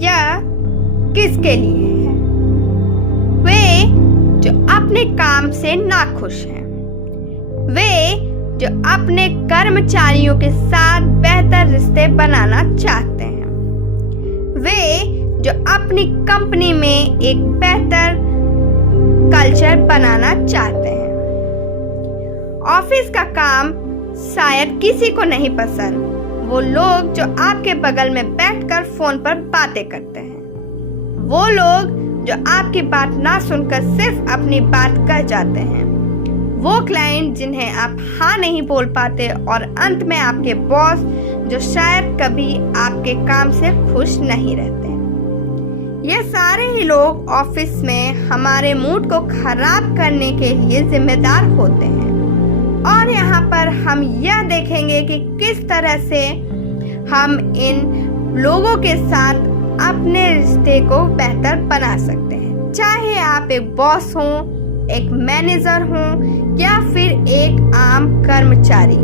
यह किसके लिए है? वे जो अपने काम से नाखुश हैं, वे जो अपने कर्मचारियों के साथ बेहतर रिश्ते बनाना चाहते हैं, वे जो अपनी कंपनी में एक बेहतर कल्चर बनाना चाहते हैं। ऑफिस का काम शायद किसी को नहीं पसंद, वो लोग जो आपके बगल में बैठकर फोन पर बातें करते हैं, वो लोग जो आपकी बात ना सुनकर सिर्फ अपनी बात कह जाते हैं, वो क्लाइंट जिन्हें आप हाँ नहीं बोल पाते, और अंत में आपके बॉस जो शायद कभी आपके काम से खुश नहीं रहते। ये सारे ही लोग ऑफिस में हमारे मूड को खराब करने के लिए जिम्मेदार होते हैं। और यहाँ पर हम यह देखेंगे कि किस तरह से हम इन लोगों के साथ अपने रिश्ते को बेहतर बना सकते हैं। चाहे आप एक बॉस हो, एक मैनेजर हो, या फिर एक आम कर्मचारी,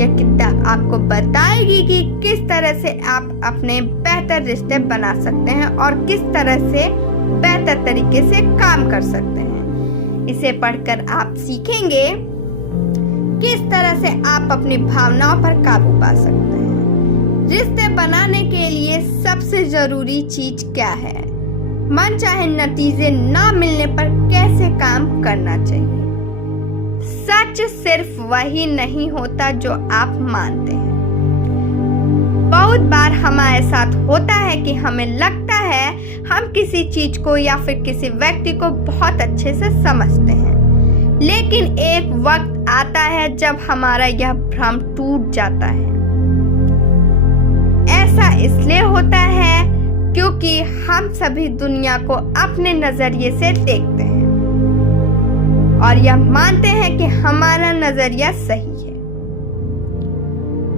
यह किताब आपको बताएगी कि किस तरह से आप अपने बेहतर रिश्ते बना सकते हैं और किस तरह से बेहतर तरीके से काम कर सकते हैं। इसे पढ़कर आप सीखेंगे किस तरह से आप अपनी भावनाओं पर काबू पा सकते हैं। रिश्ते बनाने के लिए सबसे जरूरी चीज क्या है? मनचाहे नतीजे ना मिलने पर कैसे काम करना चाहिए। सच सिर्फ वही नहीं होता जो आप मानते हैं। बहुत बार हमारे साथ होता है कि हमें लगता है हम किसी चीज को या फिर किसी व्यक्ति को बहुत अच्छे से समझते हैं, लेकिन एक वक्त आता है जब हमारा यह भ्रम टूट जाता है। ऐसा इसलिए होता है क्योंकि हम सभी दुनिया को अपने नजरिए से देखते हैं और यह मानते हैं कि हमारा नजरिया सही है,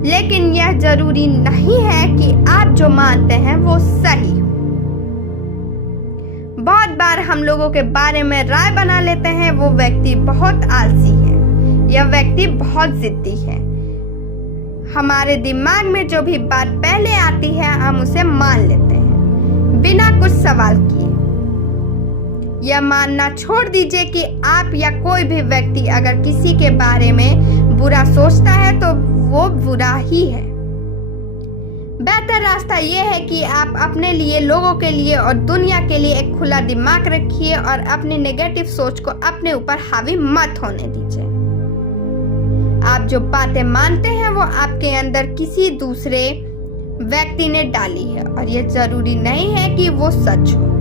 लेकिन यह जरूरी नहीं है कि आप जो मानते हैं वो सही हो। बहुत बार हम लोगों के बारे में राय बना लेते हैं, वो व्यक्ति बहुत आलसी है, यह व्यक्ति बहुत जिद्दी है। हमारे दिमाग में जो भी बात पहले आती है हम उसे मान लेते हैं बिना कुछ सवाल किए। यह मानना छोड़ दीजिए कि आप या कोई भी व्यक्ति अगर किसी के बारे में बुरा सोचता है तो वो बुरा ही है। बेहतर रास्ता यह है कि आप अपने लिए, लोगों के लिए और दुनिया के लिए एक खुला दिमाग रखिए और अपनी नेगेटिव सोच को अपने ऊपर हावी मत होने दीजिए। आप जो बातें मानते हैं वो आपके अंदर किसी दूसरे व्यक्ति ने डाली है और यह जरूरी नहीं है कि वो सच हो।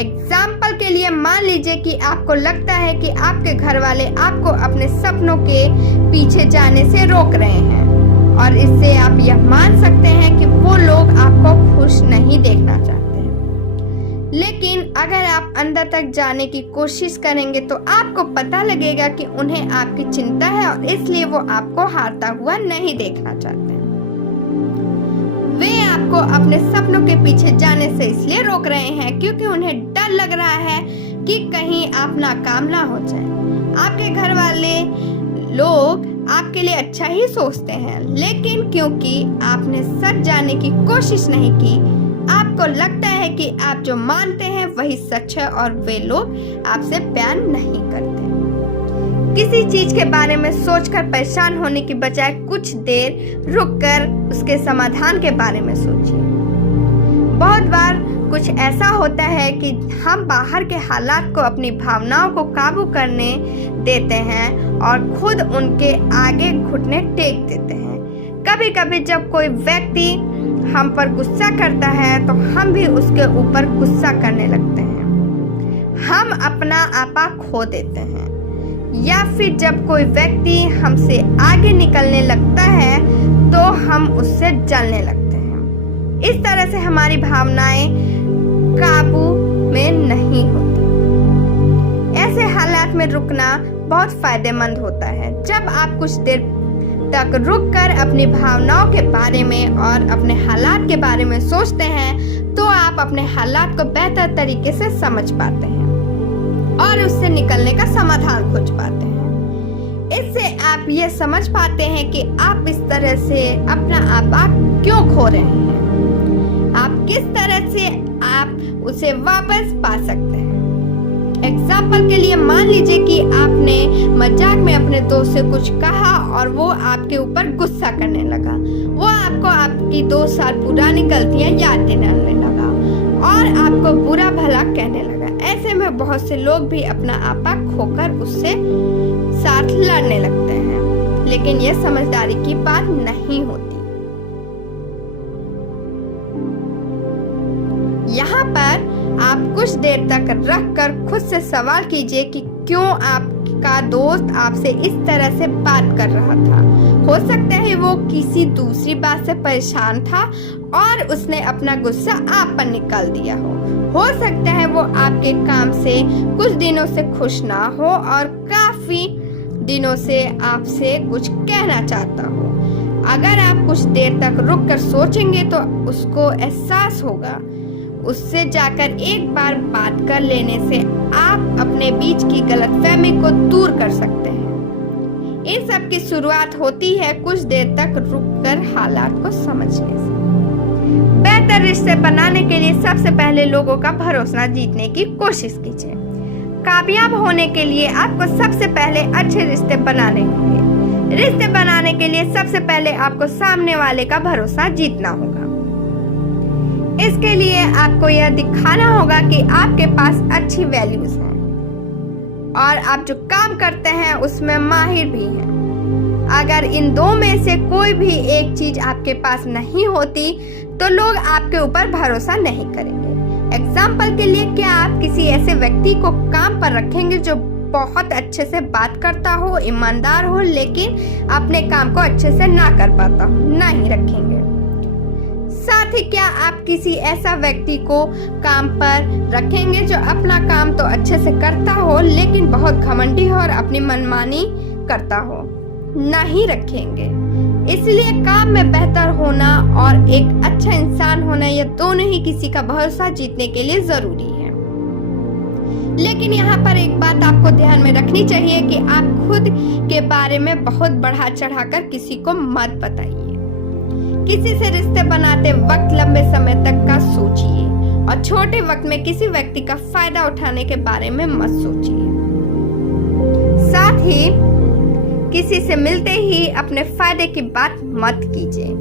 एग्जाम्पल के लिए मान लीजिए कि आपको लगता है कि आपके घर वाले आपको अपने सपनों के पीछे जाने से रोक रहे हैं, और इससे आप यह मान सकते हैं कि वो लोग आपको खुश नहीं देखना चाहते हैं। लेकिन अगर आप अंदर तक जाने की कोशिश करेंगे तो आपको पता लगेगा कि उन्हें आपकी चिंता है और इसलिए वो आपको हारता हुआ नहीं देखना चाहते हैं। वे आपको अपने सपनों के पीछे जाने से इसलिए रोक रहे हैं क्योंकि उन्हें डर लग रहा है कि कहीं आप नाकाम ना हो जाएं। आपके घर वाले लोग आपके लिए अच्छा ही सोचते हैं, लेकिन क्योंकि आपने सच जानने की कोशिश नहीं की, आपको लगता है कि आप जो मानते हैं वही सच है और वे लोग आपसे प्यार नहीं करते। किसी चीज के बारे में सोचकर परेशान होने की बजाय कुछ देर रुककर उसके समाधान के बारे में सोचिए। बहुत बार कुछ ऐसा होता है कि हम बाहर के हालात को अपनी भावनाओं को काबू करने देते हैं और खुद उनके आगे घुटने टेक देते हैं। कभी कभी जब कोई व्यक्ति हम पर गुस्सा करता है तो हम भी उसके ऊपर गुस्सा करने लगते हैं, हम अपना आपा खो देते हैं। या फिर जब कोई व्यक्ति हमसे आगे निकलने लगता है तो हम उससे जलने लगते हैं। इस तरह से हमारी भावनाएं काबू में नहीं होती। ऐसे हालात में रुकना बहुत फायदेमंद होता है। जब आप कुछ देर तक रुककर अपनी भावनाओं के बारे में और अपने हालात के बारे में सोचते हैं तो आप अपने हालात को बेहतर तरीके से समझ पाते हैं और उससे निकलने का समाधान खोज पाते हैं। इससे आप ये समझ पाते हैं कि आप इस तरह से अपना आप क्यों खो रहे हैं, आप किस तरह से आप उसे वापस पा सकते हैं। एग्जाम्पल के लिए मान लीजिए कि आपने मजाक में अपने दोस्त से कुछ कहा और वो आपके ऊपर गुस्सा करने लगा। वो आपको आपकी 2 साल पुरानी गलतियां याद दिलाने लगा और आपको बुरा भला कहने लगा। ऐसे में बहुत से लोग भी अपना आपा खोकर उससे साथ लड़ने लगते हैं, लेकिन यह समझदारी की बात नहीं होती। यहाँ पर आप कुछ देर तक रखकर खुद से सवाल कीजिए कि क्यों आपका दोस्त आपसे इस तरह से बात कर रहा था। हो सकता है वो किसी दूसरी बात से परेशान था और उसने अपना गुस्सा आप पर निकाल दिया हो सकता है वो आपके काम से कुछ दिनों से खुश ना हो और काफी दिनों से आपसे कुछ कहना चाहता हो। अगर आप कुछ देर तक रुक कर सोचेंगे तो उसको एहसास होगा। उससे जाकर एक बार बात कर लेने से आप अपने बीच की गलतफहमी को दूर कर सकते हैं। इन सब की शुरुआत होती है कुछ देर तक रुककर हालात को समझने से। बेहतर रिश्ते बनाने के लिए सबसे पहले लोगों का भरोसा जीतने की कोशिश कीजिए। कामयाब होने के लिए आपको सबसे पहले अच्छे रिश्ते बनाने होंगे। रिश्ते बनाने के लिए सबसे पहले आपको सामने वाले का भरोसा जीतना होगा। इसके लिए आपको यह दिखाना होगा कि आपके पास अच्छी वैल्यूज हैं और आप जो काम करते हैं उसमें माहिर भी हैं। अगर इन 2 में से कोई भी एक चीज आपके पास नहीं होती तो लोग आपके ऊपर भरोसा नहीं करेंगे। एग्जाम्पल के लिए, क्या आप किसी ऐसे व्यक्ति को काम पर रखेंगे जो बहुत अच्छे से बात करता हो, ईमानदार हो, लेकिन अपने काम को अच्छे से ना कर पाता हो? नहीं रखेंगे। साथ ही क्या आप किसी ऐसा व्यक्ति को काम पर रखेंगे जो अपना काम तो अच्छे से करता हो लेकिन बहुत घमंडी हो और अपनी मनमानी करता हो? नहीं रखेंगे। इसलिए काम में बेहतर होना और एक अच्छा इंसान होना, यह दोनों ही किसी का भरोसा जीतने के लिए जरूरी है। लेकिन यहाँ पर एक बात आपको ध्यान में रखनी चाहिए कि आप खुद के बारे में बहुत बढ़ा चढ़ाकर किसी को मत बताइए। किसी से रिश्ते बनाते वक्त लंबे समय तक का सोचिए और छोटे वक्त में किसी व्यक्ति का फायदा उठाने के बारे में मत सोचिए। साथ ही किसी से मिलते ही अपने फायदे की बात मत कीजिए,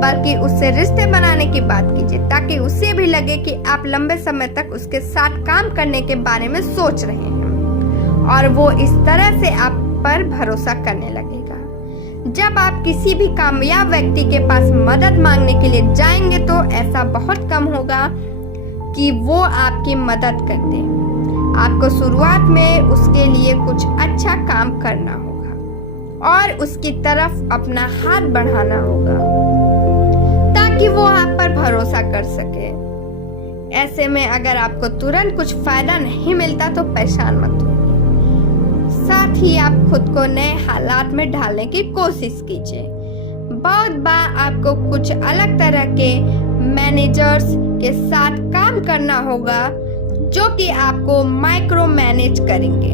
बल्कि उससे रिश्ते बनाने की बात कीजिए ताकि उसे भी लगे कि आप लंबे समय तक उसके साथ काम करने के बारे में सोच रहे हैं और वो इस तरह से आप पर भरोसा करने लगेगा। जब आप किसी भी कामयाब व्यक्ति के पास मदद मांगने के लिए जाएंगे तो ऐसा बहुत कम होगा कि वो आपकी मदद कर दे। आपको शुरुआत में उसके लिए कुछ अच्छा काम करना होगा और उसकी तरफ अपना हाथ बढ़ाना होगा ताकि वो आप पर भरोसा कर सके। ऐसे में अगर आपको तुरंत कुछ फायदा नहीं मिलता तो परेशान मत होइए। साथ ही आप खुद को नए हालात में ढालने की कोशिश कीजिए। बहुत बार आपको कुछ अलग तरह के मैनेजर्स के साथ काम करना होगा जो कि आपको माइक्रो मैनेज करेंगे।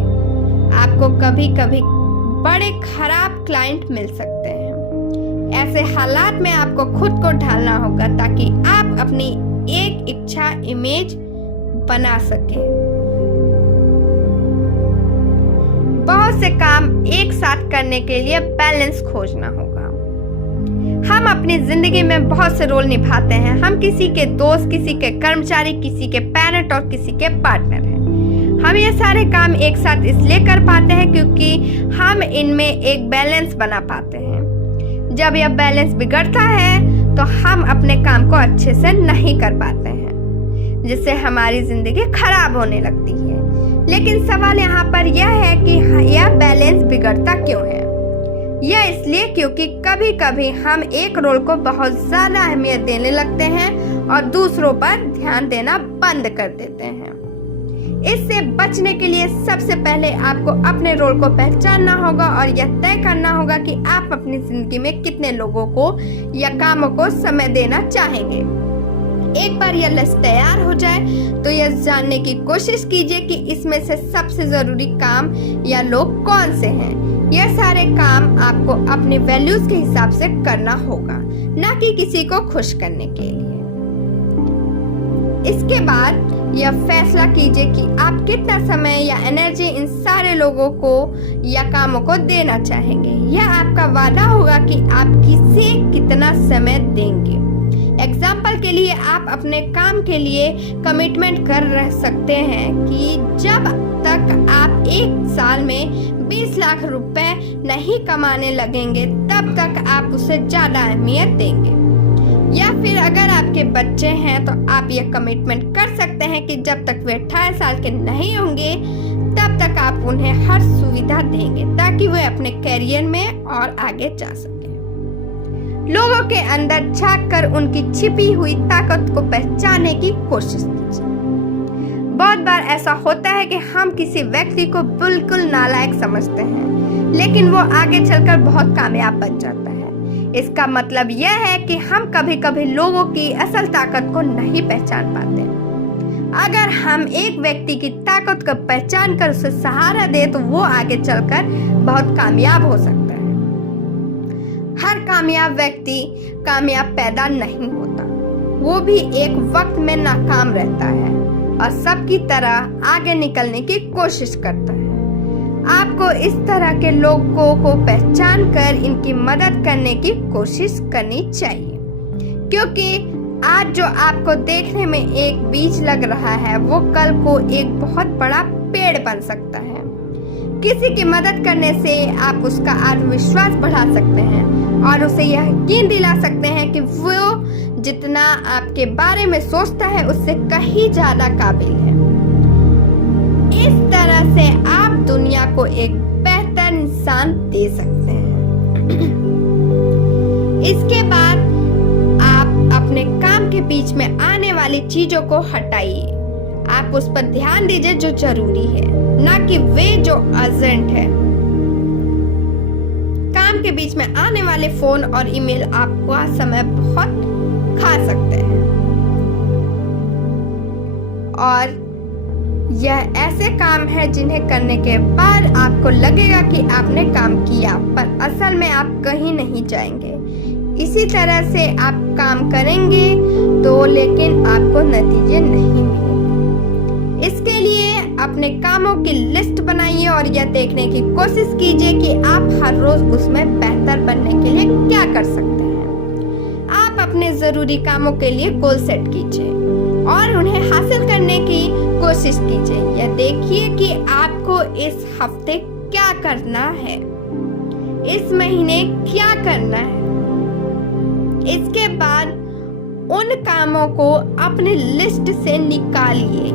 आपको कभी कभी बड़े खराब क्लाइंट मिल सकते हैं। ऐसे हालात में आपको खुद को ढालना होगा ताकि आप अपनी एक इच्छा इमेज बना सके। बहुत से काम एक साथ करने के लिए बैलेंस खोजना होगा। हम अपनी जिंदगी में बहुत से रोल निभाते हैं। हम किसी के दोस्त, किसी के कर्मचारी, किसी के पेरेंट और किसी के पार्टनर हैं। हम ये सारे काम एक साथ इसलिए कर पाते हैं क्योंकि हम इनमें एक बैलेंस बना पाते हैं। जब यह बैलेंस बिगड़ता है तो हम अपने काम को अच्छे से नहीं कर पाते हैं, जिससे हमारी जिंदगी खराब होने लगती है। लेकिन सवाल यहाँ पर यह है कि यह बैलेंस बिगड़ता क्यों है? यह इसलिए क्योंकि कभी कभी हम एक रोल को बहुत ज्यादा अहमियत देने लगते हैं और दूसरों पर ध्यान देना बंद कर देते हैं। इससे बचने के लिए सबसे पहले आपको अपने रोल को पहचानना होगा और यह तय करना होगा कि आप अपनी जिंदगी में कितने लोगों को या कामों को समय देना चाहेंगे। एक बार यह लिस्ट तैयार हो जाए तो यह जानने की कोशिश कीजिए कि इसमें से सबसे जरूरी काम या लोग कौन से हैं। यह सारे काम आपको अपने वैल्यूज के हिसाब से करना होगा, ना कि किसी को खुश करने के लिए। इसके बाद यह फैसला कीजिए कि आप कितना समय या एनर्जी इन सारे लोगों को या कामों को देना चाहेंगे। यह आपका वादा होगा कि आप किसे कितना समय देंगे। एग्जाम्पल के लिए आप अपने काम के लिए कमिटमेंट कर रह सकते हैं कि जब तक आप 1 साल में 20 लाख रुपए नहीं कमाने लगेंगे तब तक आप उसे ज्यादा अहमियत देंगे। या फिर अगर आपके बच्चे हैं तो आप यह कमिटमेंट कर सकते हैं कि जब तक वे 18 साल के नहीं होंगे तब तक आप उन्हें हर सुविधा देंगे ताकि वे अपने करियर में और आगे जा सकें। लोगों के अंदर झांक कर उनकी छिपी हुई ताकत को पहचानने की कोशिश कीजिए। बहुत बार ऐसा होता है कि हम किसी व्यक्ति को बिल्कुल नालायक समझते हैं, लेकिन वो आगे चलकर बहुत कामयाब बन जाता है। इसका मतलब यह है कि हम कभी कभी लोगों की असल ताकत को नहीं पहचान पाते। अगर हम एक व्यक्ति की ताकत को पहचान कर उसे सहारा दे तो वो आगे चलकर बहुत कामयाब हो सकता है। हर कामयाब व्यक्ति कामयाब पैदा नहीं होता, वो भी एक वक्त में नाकाम रहता है और सबकी तरह आगे निकलने की कोशिश करता है। आपको इस तरह के लोगों को पहचान कर इनकी मदद करने की कोशिश करनी चाहिए, क्योंकि आज जो आपको देखने में एक बीज लग रहा है वो कल को एक बहुत बड़ा पेड़ बन सकता है। किसी की मदद करने से आप उसका आत्मविश्वास बढ़ा सकते हैं और उसे यह यकीन दिला सकते हैं कि वो जितना आपके बारे में सोचता है उससे कहीं ज्यादा काबिल है। इस तरह से आप दुनिया को एक बेहतर इंसान दे सकते हैं। इसके बाद आप अपने काम के बीच में आने वाली चीजों को हटाइए। आप उस पर ध्यान दीजिए जो जरूरी है, ना कि वे जो अर्जेंट है। काम के बीच में आने वाले फोन और ईमेल आपका समय बहुत खा सकते हैं और यह ऐसे काम है जिन्हें करने के बाद आपको लगेगा कि आपने काम किया, पर असल में आप कहीं नहीं जाएंगे। इसी तरह से आप काम करेंगे तो लेकिन आपको नतीजे नहीं मिलेंगे। इसके लिए अपने कामों की लिस्ट बनाइए और यह देखने की कोशिश कीजिए कि आप हर रोज उसमें बेहतर बनने के लिए क्या कर सकते हैं। आप अपने जरूरी कामों के लिए गोल सेट कीजिए और उन्हें हासिल करने की कोशिश कीजिए। यह देखिए कि आपको इस हफ्ते क्या करना है, इस महीने क्या करना है। इसके बाद उन कामों को अपने लिस्ट से निकालिए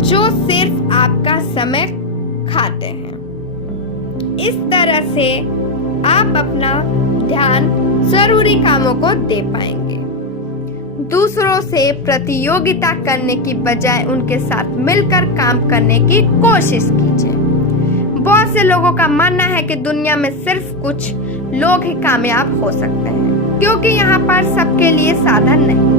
जो सिर्फ आपका समय खाते हैं। इस तरह से आप अपना ध्यान जरूरी कामों को दे पाएंगे। दूसरों से प्रतियोगिता करने की बजाय उनके साथ मिलकर काम करने की कोशिश कीजिए। बहुत से लोगों का मानना है कि दुनिया में सिर्फ कुछ लोग ही कामयाब हो सकते हैं, क्योंकि यहाँ पर सबके लिए साधन नहीं,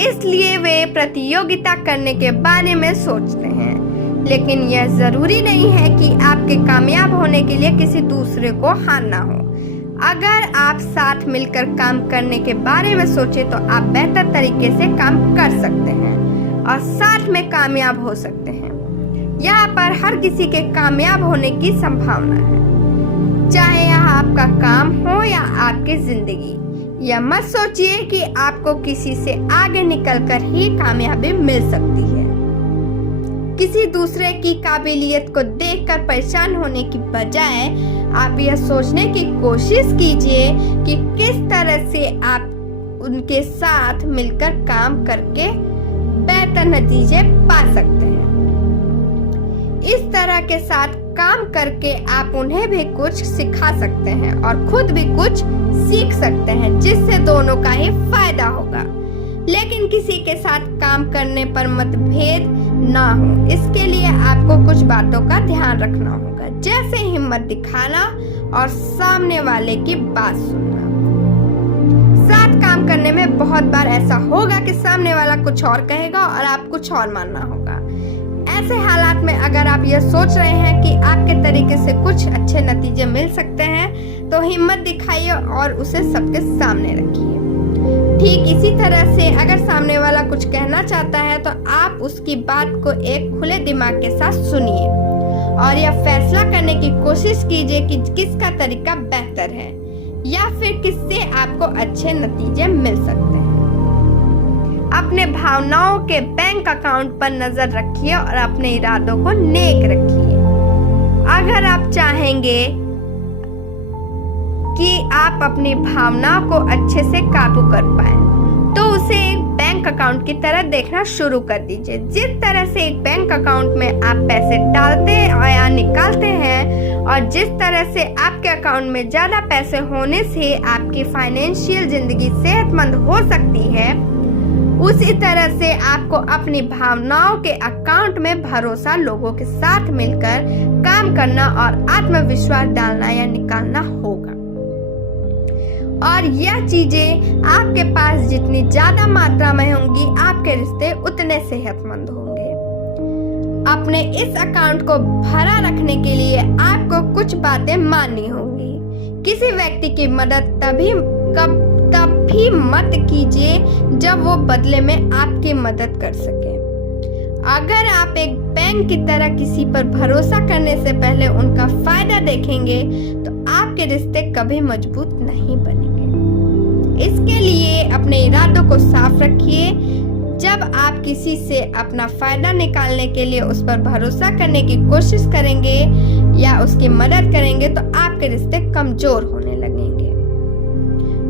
इसलिए वे प्रतियोगिता करने के बारे में सोचते हैं। लेकिन यह जरूरी नहीं है कि आपके कामयाब होने के लिए किसी दूसरे को हारना हो। अगर आप साथ मिलकर काम करने के बारे में सोचे तो आप बेहतर तरीके से काम कर सकते हैं और साथ में कामयाब हो सकते हैं। यहाँ पर हर किसी के कामयाब होने की संभावना है, चाहे यह आपका काम हो या आपकी जिंदगी। यह मत सोचिए कि आपको किसी से आगे निकलकर ही कामयाबी मिल सकती है। किसी दूसरे की काबिलियत को देखकर परेशान होने की बजाय आप यह सोचने की कोशिश कीजिए कि किस तरह से आप उनके साथ मिलकर काम करके बेहतर नतीजे पा सकते हैं। इस तरह के साथ काम करके आप उन्हें भी कुछ सिखा सकते हैं और खुद भी कुछ सीख सकते हैं, जिससे दोनों का ही फायदा होगा। लेकिन किसी के साथ काम करने पर मतभेद ना हो, इसके लिए आपको कुछ बातों का ध्यान रखना होगा, जैसे हिम्मत दिखाना और सामने वाले की बात सुनना। साथ काम करने में बहुत बार ऐसा होगा कि सामने वाला कुछ और कहेगा और आप कुछ और मानना होगा। ऐसे हालात में अगर आप यह सोच रहे हैं कि आपके तरीके से कुछ अच्छे नतीजे मिल सकते हैं तो हिम्मत दिखाइए और उसे सबके सामने रखिए। ठीक इसी तरह से अगर सामने वाला कुछ कहना चाहता है तो आप उसकी बात को एक खुले दिमाग के साथ सुनिए और यह फैसला करने की कोशिश कीजिए कि किसका तरीका बेहतर है या फिर किससे आपको अच्छे नतीजे मिल सकते हैं। अपने भावनाओं के बैंक अकाउंट पर नजर रखिए और अपने इरादों को नेक रखिए। अगर आप चाहेंगे कि आप अपनी भावनाओं को अच्छे से काबू कर पाए तो उसे एक बैंक अकाउंट की तरह देखना शुरू कर दीजिए। जिस तरह से एक बैंक अकाउंट में आप पैसे डालते या निकालते हैं और जिस तरह से आपके अकाउंट में ज्यादा पैसे होने से आपकी फाइनेंशियल जिंदगी सेहतमंद हो सकती है, उसी तरह से आपको अपनी भावनाओं के अकाउंट में भरोसा, लोगों के साथ मिलकर काम करना और आत्मविश्वास डालना या निकालना होगा। और यह चीजें आपके पास जितनी ज्यादा मात्रा में होंगी, आपके रिश्ते उतने सेहतमंद होंगे। अपने इस अकाउंट को भरा रखने के लिए आपको कुछ बातें माननी होंगी। किसी व्यक्ति की मदद तभी मत कीजिए जब वो बदले में आपकी मदद कर सके। अगर आप एक बैंक की तरह किसी पर भरोसा करने से पहले उनका फायदा देखेंगे तो आपके रिश्ते कभी मजबूत नहीं बनेंगे। इसके लिए अपने इरादों को साफ रखिए। जब आप किसी से अपना फायदा निकालने के लिए उस पर भरोसा करने की कोशिश करेंगे या उसकी मदद करेंगे तो आपके रिश्ते कमजोर होने लगेंगे।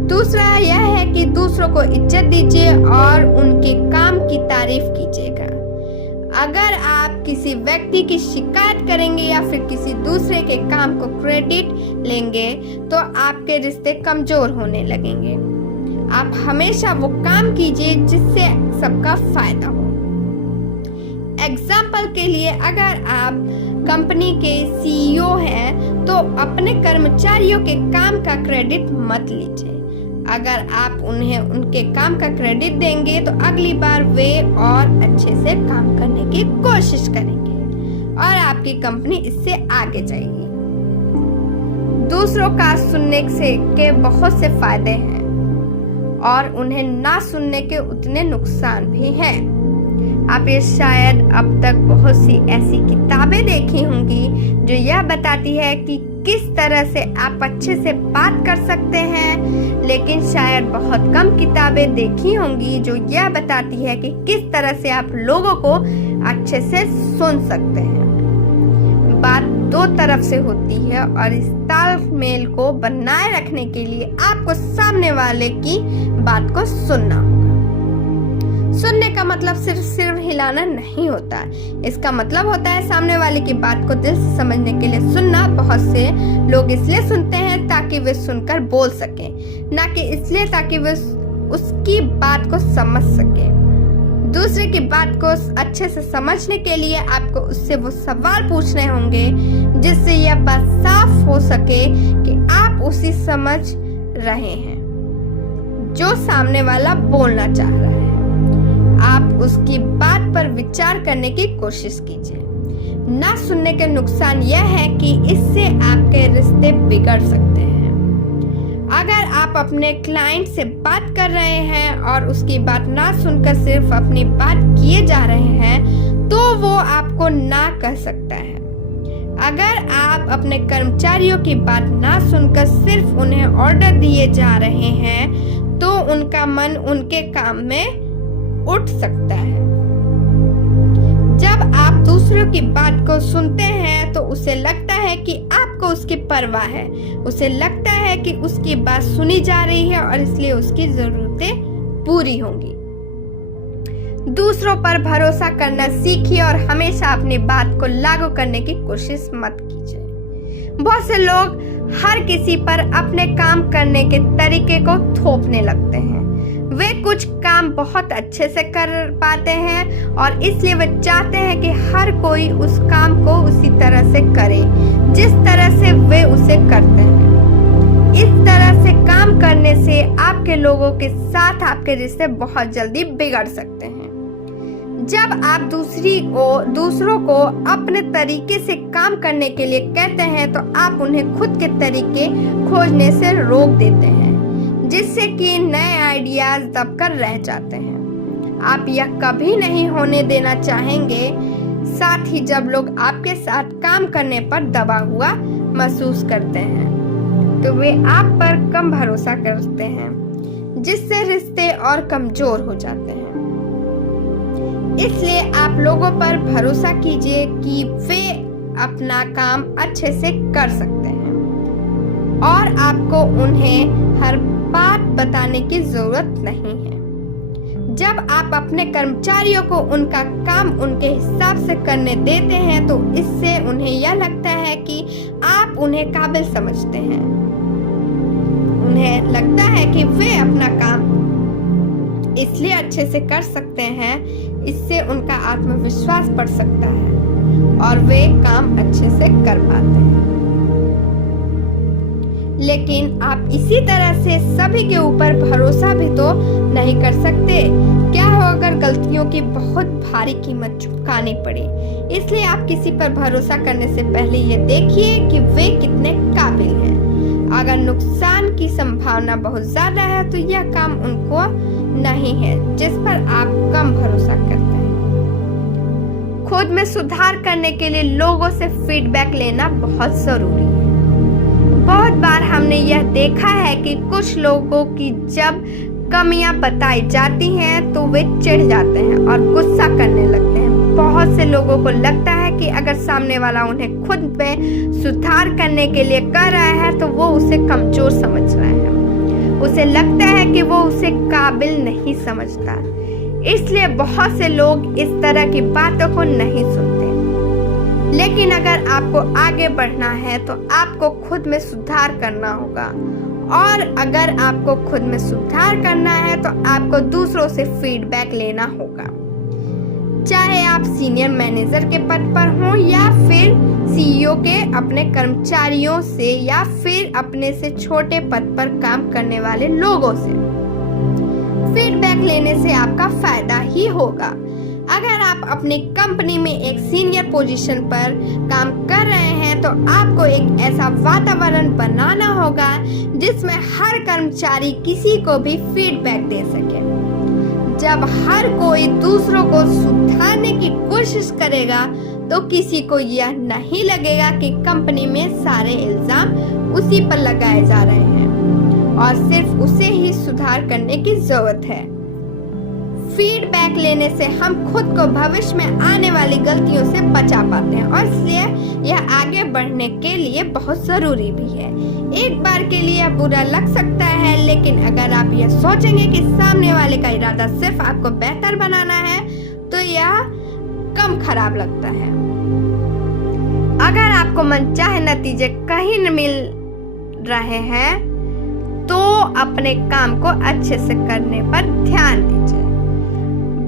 दूसरा यह है कि दूसरों को इज्जत दीजिए और उनके काम की तारीफ कीजिएगा। अगर आप किसी व्यक्ति की शिकायत करेंगे या फिर किसी दूसरे के काम को क्रेडिट लेंगे तो आपके रिश्ते कमजोर होने लगेंगे। आप हमेशा वो काम कीजिए जिससे सबका फायदा हो। एग्जाम्पल के लिए, अगर आप कंपनी के सीईओ हैं तो अपने कर्मचारियों के काम का क्रेडिट मत लीजिए। अगर आप उन्हें उनके काम का क्रेडिट देंगे तो अगली बार वे और अच्छे से काम करने की कोशिश करेंगे और आपकी कंपनी इससे आगे जाएगी। दूसरों का सुनने के बहुत से फायदे हैं और उन्हें ना सुनने के उतने नुकसान भी हैं। आप ये शायद अब तक बहुत सी ऐसी किताबें देखी होंगी जो यह बताती है कि किस तरह से आप अच्छे से बात कर सकते हैं, लेकिन शायद बहुत कम किताबें देखी होंगी जो यह बताती है कि किस तरह से आप लोगों को अच्छे से सुन सकते हैं। बात दो तरफ से होती है और इस तालमेल को बनाए रखने के लिए आपको सामने वाले की बात को सुनना होगा। सुनने का मतलब सिर्फ हिलाना नहीं होता। इसका मतलब होता है सामने वाले की बात को दिल से समझने के लिए सुनना। बहुत से लोग इसलिए सुनते हैं ताकि वे सुनकर बोल सकें, ना कि इसलिए ताकि वे उसकी बात को समझ सकें। दूसरे की बात को अच्छे से समझने के लिए आपको उससे वो सवाल पूछने होंगे जिससे यह बात साफ हो सके कि आप उसी समझ रहे हैं जो सामने वाला बोलना चाह रहा है। आप उसकी बात पर विचार करने की कोशिश कीजिए। ना सुनने के नुकसान यह है कि इससे आपके रिश्ते बिगड़ सकते हैं। अगर आप अपने क्लाइंट से बात कर रहे हैं और उसकी बात ना सुनकर सिर्फ अपनी बात किए जा रहे हैं तो वो आपको ना कह सकता है। अगर आप अपने कर्मचारियों की बात ना सुनकर सिर्फ उन्हें ऑर्डर दिए जा रहे हैं तो उनका मन उनके काम में उठ सकता है। जब आप दूसरों की बात को सुनते हैं तो उसे लगता है कि आपको उसकी परवाह है। उसे लगता है कि उसकी बात सुनी जा रही है और इसलिए उसकी जरूरतें पूरी होंगी। दूसरों पर भरोसा करना सीखिए और हमेशा अपनी बात को लागू करने की कोशिश मत कीजिए। बहुत से लोग हर किसी पर अपने काम करने के तरीके को थोपने लगते हैं। वे कुछ काम बहुत अच्छे से कर पाते हैं और इसलिए वे चाहते हैं कि हर कोई उस काम को उसी तरह से करे जिस तरह से वे उसे करते हैं। इस तरह से काम करने से आप आपके लोगों के साथ आपके रिश्ते बहुत जल्दी बिगड़ सकते हैं। जब आप दूसरों को अपने तरीके से काम करने के लिए कहते हैं तो आप उन्हें खुद के तरीके खोजने से रोक देते हैं, जिससे कि नए आइडियाज दबकर रह जाते हैं। आप यह कभी नहीं होने देना चाहेंगे। साथ ही जब लोग आपके साथ काम करने पर दबा हुआ महसूस करते हैं तो वे आप पर कम भरोसा करते हैं, जिससे रिश्ते और कमजोर हो जाते हैं। इसलिए आप लोगों पर भरोसा कीजिए कि वे अपना काम अच्छे से कर सकते हैं और आपको उन्हें हर बात बताने की जरूरत नहीं है। जब आप अपने कर्मचारियों को उनका काम उनके हिसाब से करने देते हैं तो इससे उन्हें यह लगता है कि आप उन्हें काबिल समझते हैं। उन्हें लगता है कि वे अपना काम इसलिए अच्छे से कर सकते हैं, इससे उनका आत्मविश्वास बढ़ सकता है और वे काम अच्छे से कर पाते हैं। लेकिन आप इसी तरह से सभी के ऊपर भरोसा भी तो नहीं कर सकते। क्या हो अगर गलतियों की बहुत भारी कीमत चुकानी पड़े? इसलिए आप किसी पर भरोसा करने से पहले ये देखिए कि वे कितने काबिल हैं। अगर नुकसान की संभावना बहुत ज्यादा है तो यह काम उनको नहीं है जिस पर आप कम भरोसा करते हैं। खुद में सुधार करने के लिए लोगों से फीडबैक लेना बहुत जरूरी है। बहुत बार हमने यह देखा है कि कुछ लोगों की जब कमियां बताई जाती हैं तो वे चिढ़ जाते हैं और गुस्सा करने लगते हैं। बहुत से लोगों को लगता है कि अगर सामने वाला उन्हें खुद में सुधार करने के लिए कह रहा है तो वो उसे कमजोर समझ रहा है। उसे लगता है कि वो उसे काबिल नहीं समझता। इसलिए बहुत से लोग इस तरह की बातों को नहीं सुनते। लेकिन अगर आपको आगे बढ़ना है तो आपको खुद में सुधार करना होगा, और अगर आपको खुद में सुधार करना है तो आपको दूसरों से फीडबैक लेना होगा। चाहे आप सीनियर मैनेजर के पद पर हों या फिर सीईओ के अपने कर्मचारियों से या फिर अपने से छोटे पद पर काम करने वाले लोगों से। फीडबैक लेने से आपका फायदा ही होगा। अगर आप अपनी कंपनी में एक सीनियर पोजीशन पर काम कर रहे हैं तो आपको एक ऐसा वातावरण बनाना होगा जिसमें हर कर्मचारी किसी को भी फीडबैक दे सके। जब हर कोई दूसरों को सुधारने की कोशिश करेगा तो किसी को यह नहीं लगेगा कि कंपनी में सारे इल्जाम उसी पर लगाए जा रहे हैं और सिर्फ उसे ही सुधार करने की जरूरत है। फीडबैक लेने से हम खुद को भविष्य में आने वाली गलतियों से बचा पाते हैं और इसलिए यह आगे बढ़ने के लिए बहुत जरूरी भी है। एक बार के लिए बुरा लग सकता है, लेकिन अगर आप यह सोचेंगे कि सामने वाले का इरादा सिर्फ आपको बेहतर बनाना है तो यह कम खराब लगता है। अगर आपको मनचाहे नतीजे कहीं न मिल रहे हैं तो अपने काम को अच्छे से करने पर ध्यान दीजिए।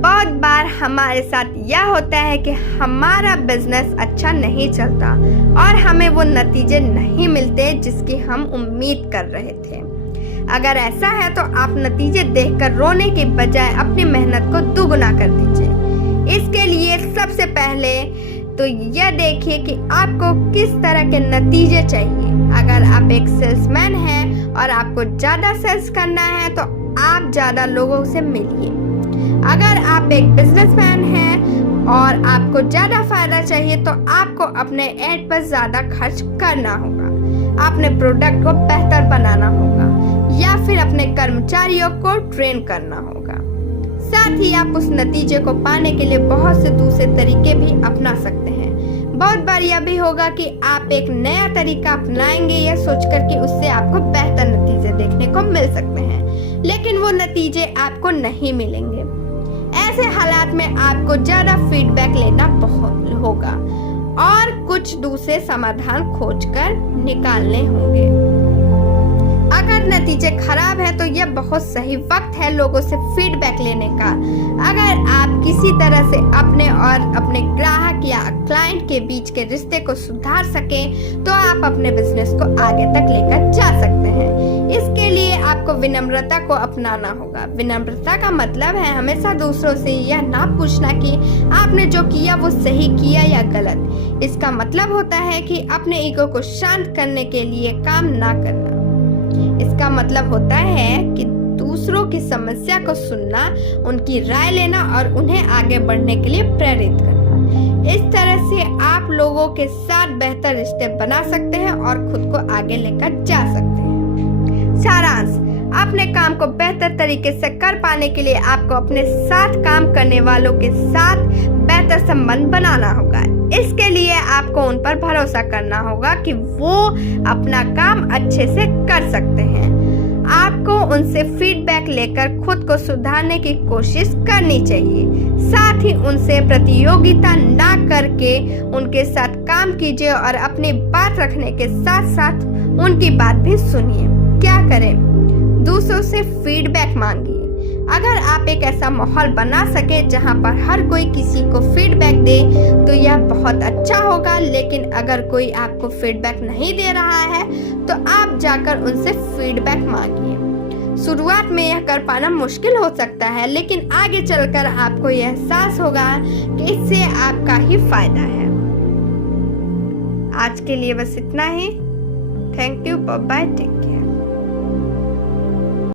बहुत बार हमारे साथ यह होता है कि हमारा बिजनेस अच्छा नहीं चलता और हमें वो नतीजे नहीं मिलते जिसकी हम उम्मीद कर रहे थे। अगर ऐसा है तो आप नतीजे देखकर रोने के बजाय अपनी मेहनत को दुगुना कर दीजिए। इसके लिए सबसे पहले तो यह देखिए कि आपको किस तरह के नतीजे चाहिए। अगर आप एक सेल्समैन हैं और आपको ज्यादा सेल्स करना है तो आप ज्यादा लोगों से मिलिए। अगर आप एक बिजनेसमैन हैं और आपको ज्यादा फायदा चाहिए तो आपको अपने एड पर ज्यादा खर्च करना होगा, अपने प्रोडक्ट को बेहतर बनाना होगा या फिर अपने कर्मचारियों को ट्रेन करना होगा। साथ ही आप उस नतीजे को पाने के लिए बहुत से दूसरे तरीके भी अपना सकते हैं। बहुत बार यह भी होगा कि आप एक नया तरीका अपनाएंगे यह सोचकर कि उससे आपको बेहतर नतीजे देखने को मिल सकते हैं, लेकिन वो नतीजे आपको नहीं मिलेंगे। ऐसे हालात में आपको ज्यादा फीडबैक लेना बहुत होगा और कुछ दूसरे समाधान खोजकर निकालने होंगे। अगर नतीजे खराब है तो यह बहुत सही वक्त है लोगों से फीडबैक लेने का। अगर आप किसी तरह से अपने और अपने ग्राहक या क्लाइंट के बीच के रिश्ते को सुधार सके तो आप अपने बिजनेस को आगे तक लेकर जा सकते हैं। इसके लिए आपको विनम्रता को अपनाना होगा। विनम्रता का मतलब है हमेशा दूसरों से यह ना पूछना कि आपने जो किया वो सही किया या गलत। इसका मतलब होता है कि अपने ईगो को शांत करने के लिए काम ना करना। इसका मतलब होता है कि दूसरों की समस्या को सुनना, उनकी राय लेना और उन्हें आगे बढ़ने के लिए प्रेरित करना। इस तरह से आप लोगों के साथ बेहतर रिश्ते बना सकते हैं और खुद को आगे लेकर जा सकते हैं। सारांश, अपने काम को बेहतर तरीके से कर पाने के लिए आपको अपने साथ काम करने वालों के साथ बेहतर संबंध बनाना होगा। इसके लिए आपको उन पर भरोसा करना होगा कि वो अपना काम अच्छे से कर सकते हैं। आपको उनसे फीडबैक लेकर खुद को सुधारने की कोशिश करनी चाहिए। साथ ही उनसे प्रतियोगिता ना करके उनके साथ काम कीजिए और अपनी बात रखने के साथ साथ उनकी बात भी सुनिए। क्या करें? दूसरों से फीडबैक मांगिए। अगर आप एक ऐसा माहौल बना सके जहां पर हर कोई किसी को फीडबैक दे तो यह बहुत अच्छा होगा। लेकिन अगर कोई आपको फीडबैक नहीं दे रहा है तो आप जाकर उनसे फीडबैक मांगिए। शुरुआत में यह कर पाना मुश्किल हो सकता है, लेकिन आगे चलकर आपको यह एहसास होगा कि इससे आपका ही फायदा है। आज के लिए बस इतना ही। Thank you, bye bye, take care.